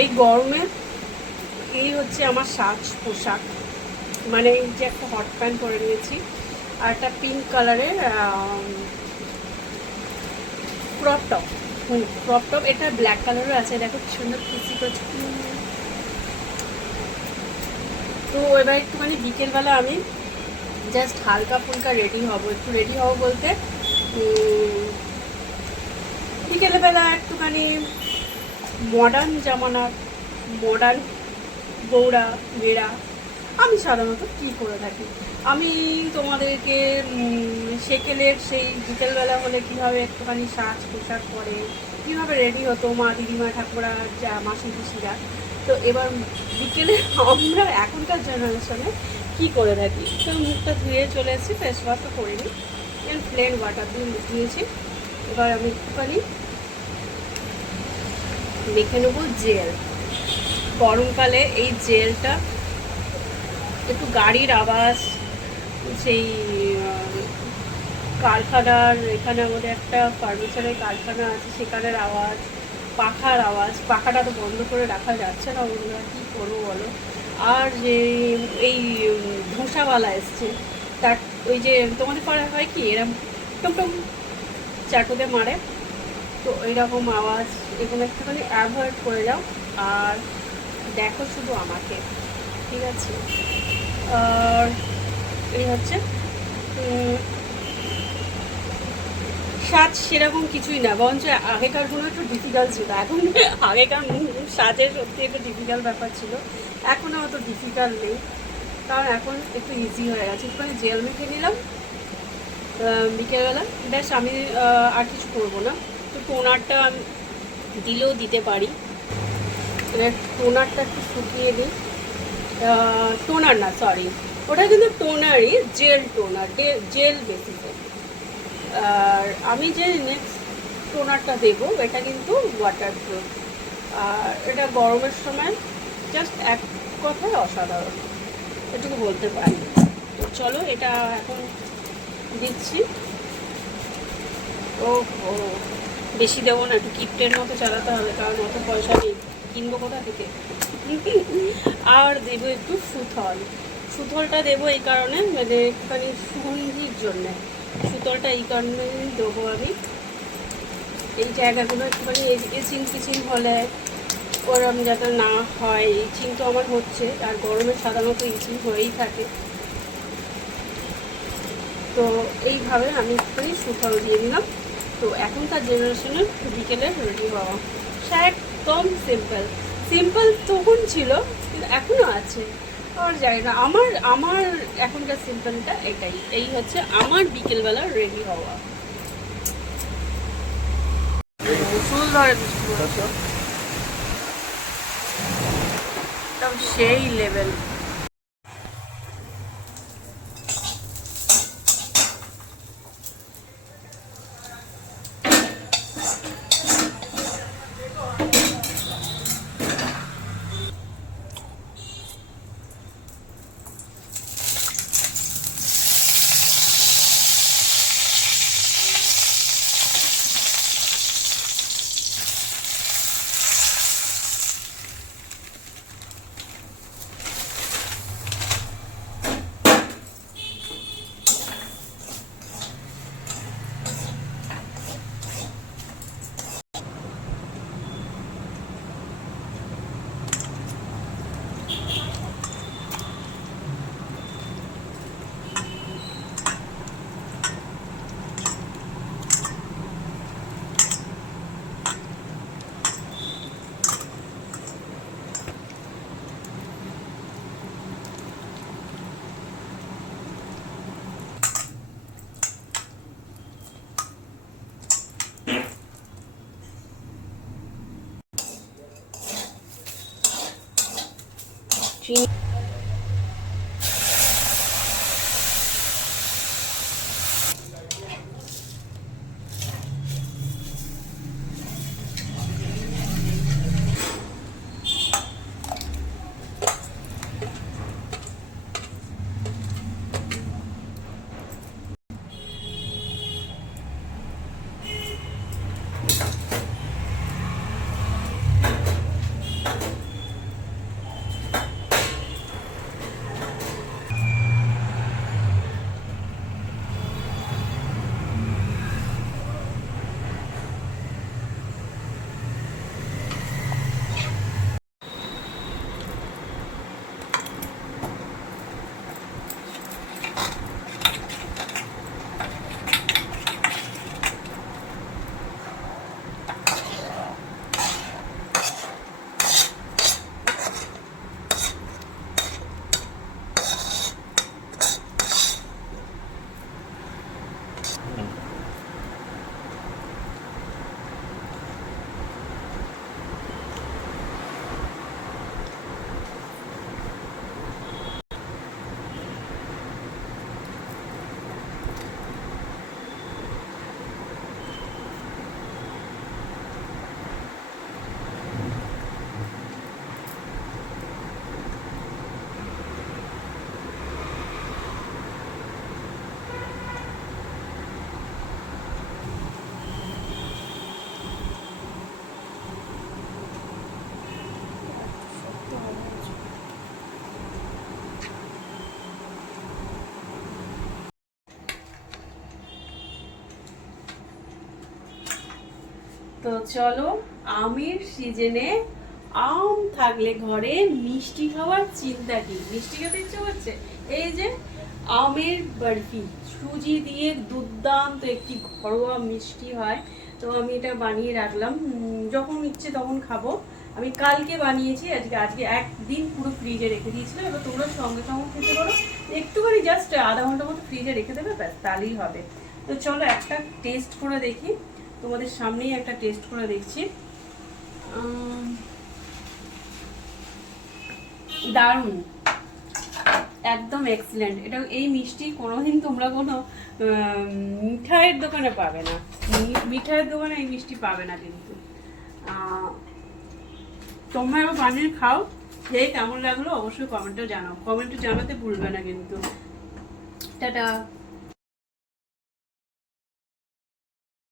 এই গরমে এই হচ্ছে আমার সাজ পোশাক, মানে এই যে একটা হট প্যান্ট পরে নিয়েছি আর একটা পিঙ্ক কালারের ক্রপ টপ। ক্রপ টপ, এটা ব্ল্যাক কালারও আছে, দেখো কি সুন্দর খুশি করছে। তো এবার একটুখানি বিকেলবেলা আমি জাস্ট হালকা ফুলকা রেডি হব। একটু রেডি হব বলতে বিকেলবেলা একটুখানি মডার্ন জামানার মডার্ন বউরা মেয়েরা আমি সাধারণত কী করে থাকি, আমি তোমাদেরকে সেকেলের সেই বিকেলবেলা হলে কীভাবে একটুখানি সাজ পোশাক পরে কীভাবে রেডি হতো মা দিদিমা ঠাকুরা মাসি পিসিরা, তো এবার বিকেলে আমরা এখনকার জেনারেশনে কী করে থাকি। তো মুখটা ধুয়ে চলে এসেছি, ফেস ওয়াশও করিনি, প্লেন ওয়াটার দিয়ে মুখ দিয়েছি। এবার আমি একটুখানি মেখে নেবো জেল। গরমকালে এই জেলটা একটু গাড়ির আওয়াজ, সেই কারখানার, এখানে আমাদের একটা ফার্নিচারের কারখানা আছে সেখানের আওয়াজ, পাখার আওয়াজ, পাখাটা তো বন্ধ করে রাখা যাচ্ছে না, ওগুলো কী করবো বলো। আর যে এই ধোসাওয়ালা এসছে, তার ওই যে তোমাদের পাড়া হয় কি এরকম টুমটুম চাটুতে মারে, তো এইরকম আওয়াজ, এগুলো একটুখানি অ্যাভয়েড করে যাও আর দেখো শুধু আমাকে, ঠিক আছে। আর এই হচ্ছে সাজ সেরকম কিছুই না, বরঞ্চ আগেকারগুলো একটু ডিফিকাল্ট ছিল, এখন আগেকার সাজে সত্যি একটু ডিফিকাল্ট ব্যাপার ছিল, এখন অত ডিফিকাল্ট নেই, কারণ এখন একটু ইজি হয়ে গেছে। একটুখানি জেল মেখে নিলাম বিকেলবেলা, ব্যাস আমি আর কিছু করবো না। তো টোনারটা আমি দিলেও দিতে পারি, এবার টোনারটা একটু শুকিয়ে দিই, টোনার না সরি, ওটা কিন্তু টোনারই, জেল টোনার, জেল বেসিসে। আর আমি যে নেক্সট টোনারটা দেবো এটা কিন্তু ওয়াটারপ্রুফ, আর এটা গরমের সময় জাস্ট এক কথায় অসাধারণ, এটুকু বলতে পারি। তো চলো এটা এখন দিচ্ছি। ও ও বেশি দেবো না, একটু কিপ্টের মতো চালাতে হবে, কারণ অত পয়সা নেই, কিনবো কোথা থেকে। আর দেবো একটু সুথল, সুথলটা দেবো এই কারণে, মানে একটুখানি সুগন্ধির জন্যে সুতলটা এই কারণে দেবো আমি। এই জায়গাগুলো একটুখানি এচিং কিচিং হলে ওরম যাতে না হয়, ইচিং তো আমার হচ্ছে, আর গরমে সাধারণত ইচিং হয়েই থাকে, তো এইভাবে আমি একটুখানি সুথল দিয়ে দিলাম। তো এখনকার জেনারেশনের বিকেলে রেডি হওয়া সে একদম সিম্পল, সিম্পল তখন ছিল কিন্তু এখনও আছে, আর জানি না, আমার আমার এখনকার সিম্পলটা এটাই, এই হচ্ছে আমার বিকেলবেলা রেডি হওয়া। ফুল ধরে সেই লেভেল। তো চলো, আমের সিজনে আম থাকলে ঘরে মিষ্টি খাওয়ার চিন্তা কি? মিষ্টি খেতে ইচ্ছে করছে, এই যে আমের বরফি, সুজি দিয়ে দুর্দান্ত একটি ঘরোয়া মিষ্টি হয়। তো আমি এটা বানিয়ে রাখলাম, যখন ইচ্ছে তখন খাবো। আমি কালকে বানিয়েছি, আজকে আজকে একদিন পুরো ফ্রিজে রেখে দিয়েছিলাম। এবার তোমরা সঙ্গে সঙ্গে খেতে পারো, একটুখানি জাস্ট আধা ঘন্টার মতো ফ্রিজে রেখে দেবে, ব্যাস তাহলেই হবে। তো চলো একটা টেস্ট করে দেখি, তোমাদের সামনেই একটা টেস্ট করে দেখছি। দারুণ, একদম এক্সিলেন্ট। এটা এই মিষ্টি কোনোদিন তোমরা কোনো মিঠাইয়ের দোকানে পাবে না, মিঠাইয়ের দোকানে এই মিষ্টি পাবে না কিন্তু। তোমরা এবার বানিয়ে খাও, খেয়ে কেমন লাগলো অবশ্যই কমেন্টে জানাও, কমেন্টে জানাতে ভুলবে না কিন্তু। টাটা।